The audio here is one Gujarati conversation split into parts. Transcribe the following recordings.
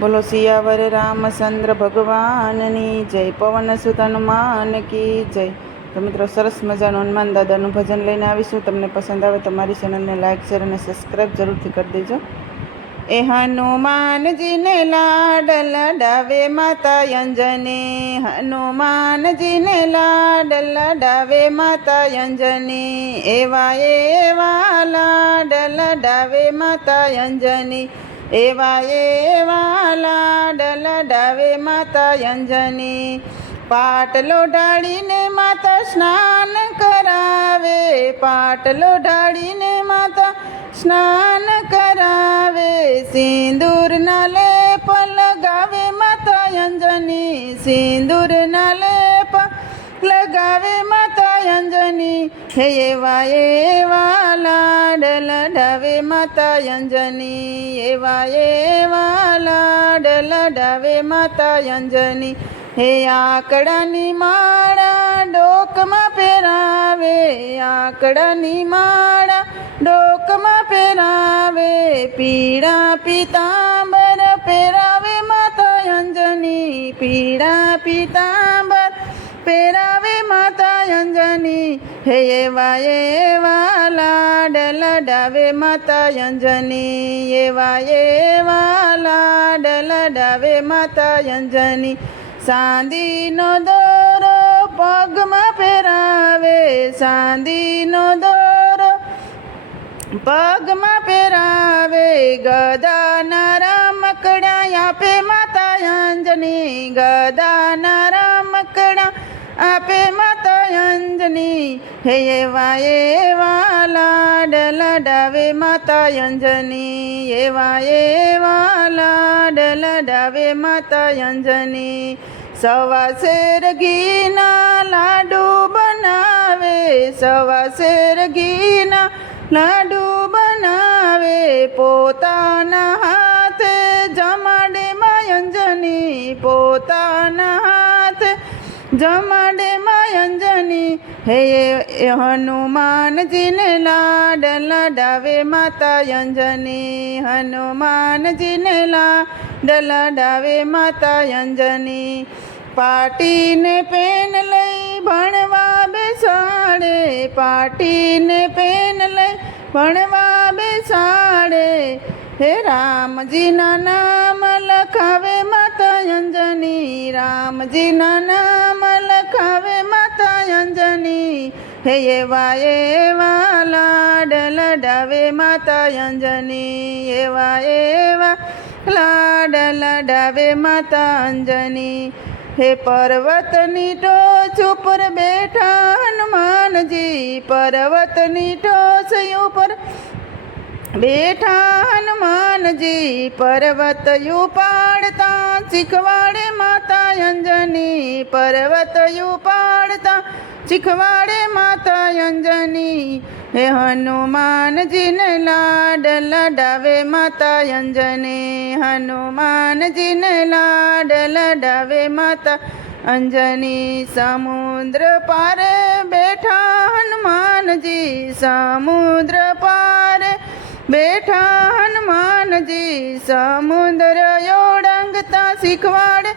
બોલો સિયાવર રામચંદ્ર ભગવાનની જય, પવન સુત હનુમાન કી જય। તો મિત્રો, સરસ મજાનું હનુમાન દાદાનું ભજન લઈને આવીશું। તમને પસંદ આવે તો મારી ચેનલને લાઇક શેર અને સબસ્ક્રાઈબ જરૂરથી કરી દેજો। એ હનુમાનજીને લાડ લડાવે માતા અંજની, હનુમાનજીને લાડ લડાવે માતા અંજની, એવા એવા લાડ લડાવે માતા અંજની, એવા એવા લાડ લડાવે માતા અંજની। પાટલો ઢાળીને માતા સ્નાન કરાવે, પાટલો ઢાળીને માતા સ્નાન કરાવે, સિંદૂરના લેપ લગાવે માતા અંજની, સિંદૂરના લેપ લગાવે માતા અંજની, હે એવા એવા લાડ લડાવે માતા અંજની, એવા એવા લાડ લડાવે માતા અંજની। હે આકડાની માળા ડોકમાં પહેરાવે, આકડાની માળા ડોકમાં પહેરાવે, પીળા પીતાંબર પહેરાવે માતા અંજની, પીળા પીતાંબર પહેરાવે માતા અંજની, હે એવા એવા લાડ લડાવે માતા અંજની, એવા એવા લાડ લડાવે માતા અંજની। ચાંદીનો દોરો પગમાં પહેરાવે, ચાંદીનો દોરો પગમાં પહેરાવે, ગદાના રમકડા આપે માતા અંજની, ગદાના રમકડા આપે માતા અંજની, હે એવા એવા લાડ લડાવે માતા અંજની, એવા એવા લાડ લડાવે માતા અંજની। સવા શેર ઘીના લાડુ બનાવે, સવા શેર ઘીના લાડુ બનાવે, પોતાના હાથે જમાડે માં અંજની, પોતાના હાથે જમાડે માં અંજની, હે હનુમાનજીને લાડ લડાવે માતા અંજની, હનુમાનજીને લાડ લડાવે માતા અંજની। પાટીને પેન લઈ ભણવા બેસાડે, પાટીને પેન લઈ ભણવા બેસાડે, હે રામજીના નામ લખાવે માતા અંજની, રામજીના નામ લખાવે માતા અંજની, હે એવા એવા લાડ લડાવે માતા અંજની, એવા એવા લાડ લડાવે માતા અંજની। હે પર્વતની ટોચ ઉપર બેઠા હનુમાનજી, પર્વતની ટોચ ઉપર બેઠા હનુમાનજી, પર્વત ઉપાડતા શીખવાડે માતા અંજની, પર્વત ઉપાડતા શીખવાડે માતા અંજની, હે હનુમાનજીને લાડ લડાવે માતા અંજની, હનુમાનજીને લાડ લડાવે માતા અંજની। સમુદ્ર પારે બેઠા હનુમાનજી, સમુદ્ર પારે બેઠા હનુમાનજી, સમુદ્ર ઓળંગતા શીખવાડે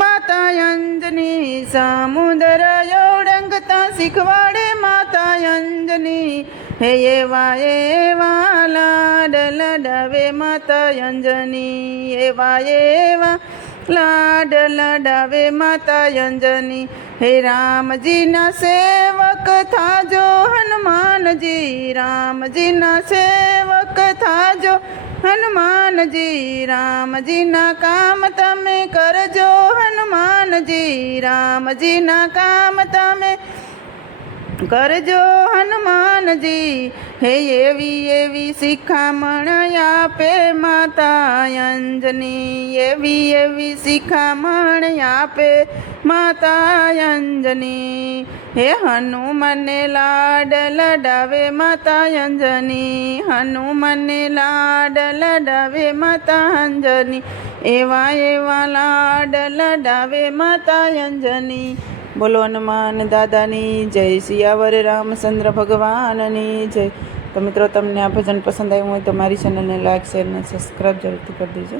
માતા અંજની, સમુદ્ર ઓળંગતા શીખવાડે માતા અંજની, હે એવા એવા લાડ લડાવે માતા અંજની, એવા એવા લાડ લડાવે માતા અંજની। હે રામજીના સેવક થાજો હનુમાનજી, રામજીના સેવક થાજો હનુમાનજી, રામજીના કામ તમે કરજો હનુમાનજી, રામજીના કામ તમે કરજો હનુમાનજી, હે એવી એવી શિખામણ આપે માતા અંજની, એવી એવી શિખામણ આપે માતા અંજની, હે હનુમાનને લાડ લડાવે માતા અંજની, હનુમાનને લાડ લડાવે માતા અંજની, એવા એવા લાડ લડાવે માતા અંજની। બોલો હનુમાન દાદાની જય, સિયાવર રામચંદ્ર ભગવાનની જય। તો મિત્રો, તમને આ ભજન પસંદ આવ્યું હોય તો મારી ચેનલને લાઇક શેર અને સબસ્ક્રાઈબ જરૂરથી કરી દેજો।